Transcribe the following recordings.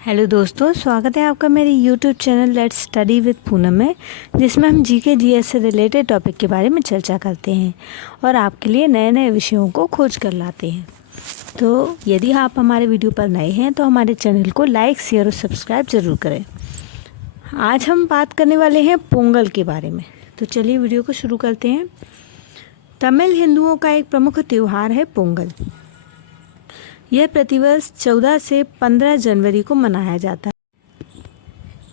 Hello दोस्तों, स्वागत है आपका मेरे YouTube channel let's study with Poonam में, जिसमें हम जीके जीएस से रिलेटेड टॉपिक के बारे में चर्चा करते हैं और आपके लिए नए नए विषयों को खोज कर लाते हैं। तो यदि आप हमारे वीडियो पर नए हैं तो हमारे चैनल को लाइक, शेयर और सब्सक्राइब ज़रूर करें। आज हम बात करने वाले हैं पोंगल के बारे में। तो चलिए वीडियो को शुरू करते हैं। तमिल हिंदुओं का एक प्रमुख त्यौहार है पोंगल। यह प्रतिवर्ष 14 से 15 जनवरी को मनाया जाता है।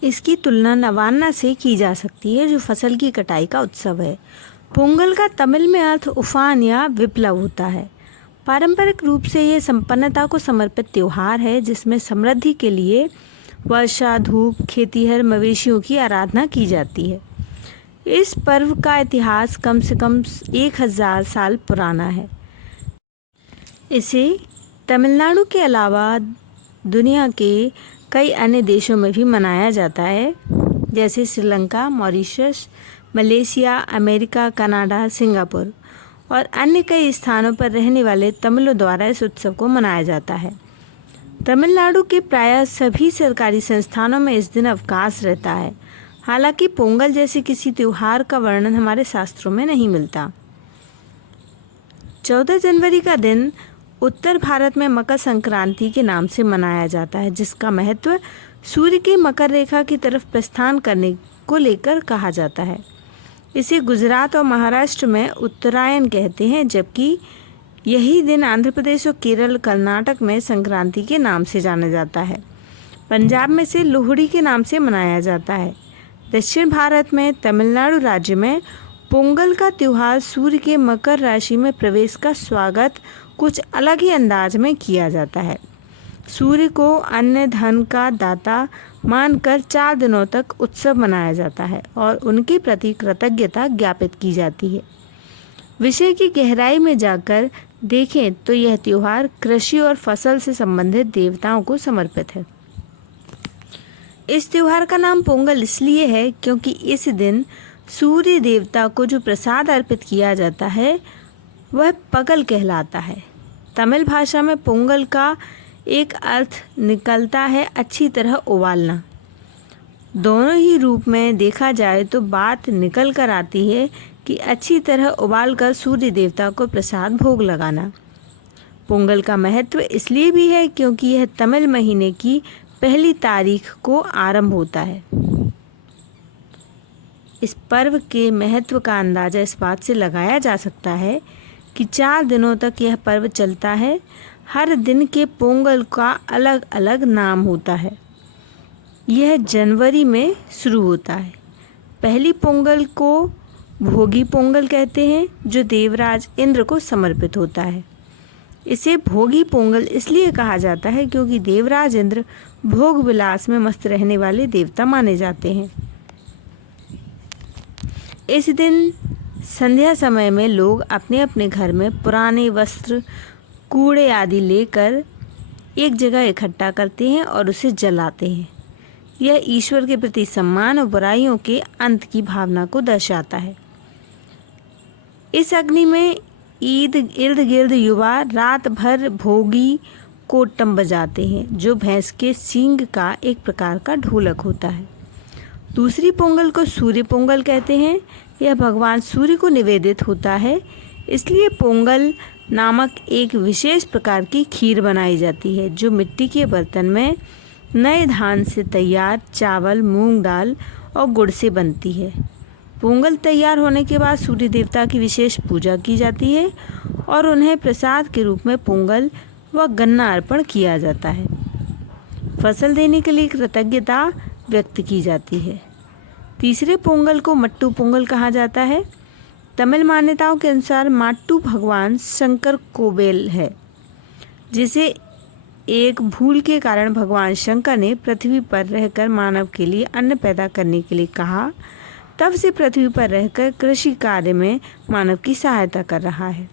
इसकी तुलना नवान्ना से की जा सकती है, जो फसल की कटाई का उत्सव है। पोंगल का तमिल में अर्थ उफान या विप्लव होता है। पारंपरिक रूप से यह संपन्नता को समर्पित त्यौहार है, जिसमें समृद्धि के लिए वर्षा, धूप, खेतीहर, मवेशियों की आराधना की जाती है। इस पर्व का इतिहास कम से कम 1000 साल पुराना है। इसे तमिलनाडु के अलावा दुनिया के कई अन्य देशों में भी मनाया जाता है, जैसे Sri Lanka, Mauritius, Malaysia, America, Canada, Singapore और अन्य कई स्थानों पर रहने वाले तमिलों द्वारा इस उत्सव को मनाया जाता है। तमिलनाडु के प्रायः सभी सरकारी संस्थानों में इस दिन अवकाश रहता है। हालांकि पोंगल जैसे किसी त्योहार का वर्णन हमारे शास्त्रों में नहीं मिलता। 14 जनवरी का दिन उत्तर भारत में मकर संक्रांति के नाम से मनाया जाता है, जिसका महत्व सूर्य के मकर रेखा की तरफ प्रस्थान करने को लेकर कहा जाता है। इसे गुजरात और महाराष्ट्र में उत्तरायण कहते हैं, जबकि यही दिन आंध्र प्रदेश और केरल, कर्नाटक में संक्रांति के नाम से जाना जाता है। पंजाब में इसे लोहड़ी के नाम से मनाया जाता है। दक्षिण भारत में तमिलनाडु राज्य में पोंगल का त्यौहार सूर्य के मकर राशि में प्रवेश का स्वागत कुछ अलग ही अंदाज में किया जाता है। सूर्य को अन्न धन का दाता मानकर 4 दिनों तक उत्सव मनाया जाता है और उनके प्रति कृतज्ञता ज्ञापित की जाती है। विषय की गहराई में जाकर देखें तो यह त्यौहार कृषि और फसल से संबंधित देवताओं को समर्पित है। इस त्यौहार का नाम पोंगल इसलिए है क्योंकि इस दिन सूर्य देवता को जो प्रसाद अर्पित किया जाता है वह पगल कहलाता है। तमिल भाषा में पोंगल का एक अर्थ निकलता है अच्छी तरह उबालना। दोनों ही रूप में देखा जाए तो बात निकल कर आती है कि अच्छी तरह उबालकर सूर्य देवता को प्रसाद भोग लगाना। पोंगल का महत्व इसलिए भी है क्योंकि यह तमिल महीने की पहली तारीख को आरंभ होता है। इस पर्व के महत्व का अंदाज़ा इस बात से लगाया जा सकता है कि 4 दिनों तक यह पर्व चलता है। हर दिन के पोंगल का अलग अलग नाम होता है। यह जनवरी में शुरू होता है। पहली पोंगल को भोगी पोंगल कहते हैं, जो देवराज इंद्र को समर्पित होता है। इसे भोगी पोंगल इसलिए कहा जाता है क्योंकि देवराज इंद्र भोग विलास में मस्त रहने वाले देवता माने जाते हैं। इस दिन संध्या समय में लोग अपने अपने घर में पुराने वस्त्र, कूड़े आदि लेकर एक जगह इकट्ठा करते हैं और उसे जलाते हैं। यह ईश्वर के प्रति सम्मान और बुराइयों के अंत की भावना को दर्शाता है। इस अग्नि में इर्द गिर्द युवा रात भर भोगी कोट्टम बजाते हैं, जो भैंस के सींग का एक प्रकार का ढोलक होता है। दूसरी पोंगल को सूर्य पोंगल कहते हैं। यह भगवान सूर्य को निवेदित होता है, इसलिए पोंगल नामक एक विशेष प्रकार की खीर बनाई जाती है, जो मिट्टी के बर्तन में नए धान से तैयार चावल, मूंग दाल और गुड़ से बनती है। पोंगल तैयार होने के बाद सूर्य देवता की विशेष पूजा की जाती है और उन्हें प्रसाद के रूप में पोंगल व गन्ना अर्पण किया जाता है। फसल देने के लिए कृतज्ञता व्यक्त की जाती है। तीसरे पोंगल को मट्टू पोंगल कहा जाता है। तमिल मान्यताओं के अनुसार माट्टू भगवान शंकर कोवेल है, जिसे एक भूल के कारण भगवान शंकर ने पृथ्वी पर रहकर मानव के लिए अन्न पैदा करने के लिए कहा। तब से पृथ्वी पर रहकर कृषि कार्य में मानव की सहायता कर रहा है।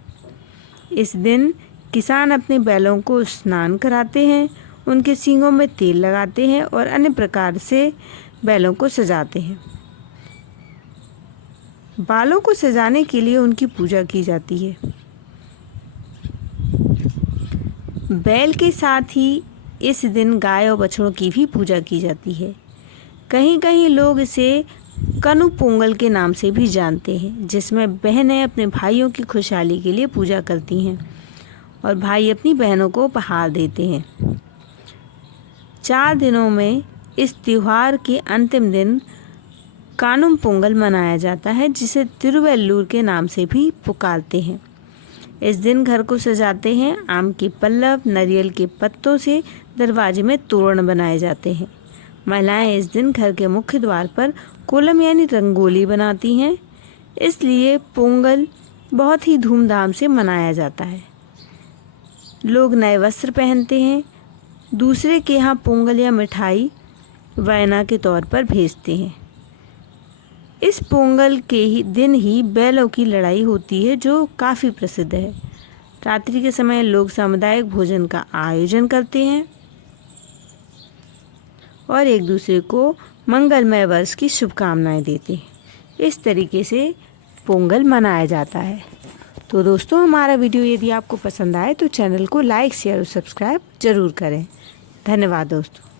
इस दिन किसान अपने बैलों को स्नान कराते हैं, उनके सींगों में तेल लगाते हैं और अन्य प्रकार से बैलों को सजाते हैं। बालों को सजाने के लिए उनकी पूजा की जाती है। बैल के साथ ही इस दिन गाय और बछड़ों की भी पूजा की जाती है। कहीं कहीं लोग इसे कनु पोंगल के नाम से भी जानते हैं, जिसमें बहनें अपने भाइयों की खुशहाली के लिए पूजा करती हैं और भाई अपनी बहनों को उपहार देते हैं। 4 दिनों में इस त्योहार के अंतिम दिन कानुम पोंगल मनाया जाता है, जिसे तिरुवल्लुर के नाम से भी पुकारते हैं। इस दिन घर को सजाते हैं। आम के पल्लव, नारियल के पत्तों से दरवाजे में तोरण बनाए जाते हैं। महिलाएं इस दिन घर के मुख्य द्वार पर कोलम यानी रंगोली बनाती हैं। इसलिए पोंगल बहुत ही धूमधाम से मनाया जाता है। लोग नए वस्त्र पहनते हैं, दूसरे के यहाँ पोंगल या मिठाई वायना के तौर पर भेजते हैं। इस पोंगल के ही दिन ही बैलों की लड़ाई होती है, जो काफ़ी प्रसिद्ध है। रात्रि के समय लोग सामुदायिक भोजन का आयोजन करते हैं और एक दूसरे को मंगलमय वर्ष की शुभकामनाएं देते हैं। इस तरीके से पोंगल मनाया जाता है। तो दोस्तों, हमारा वीडियो यदि आपको पसंद आए तो चैनल को लाइक, शेयर और सब्सक्राइब ज़रूर करें। धन्यवाद दोस्तों।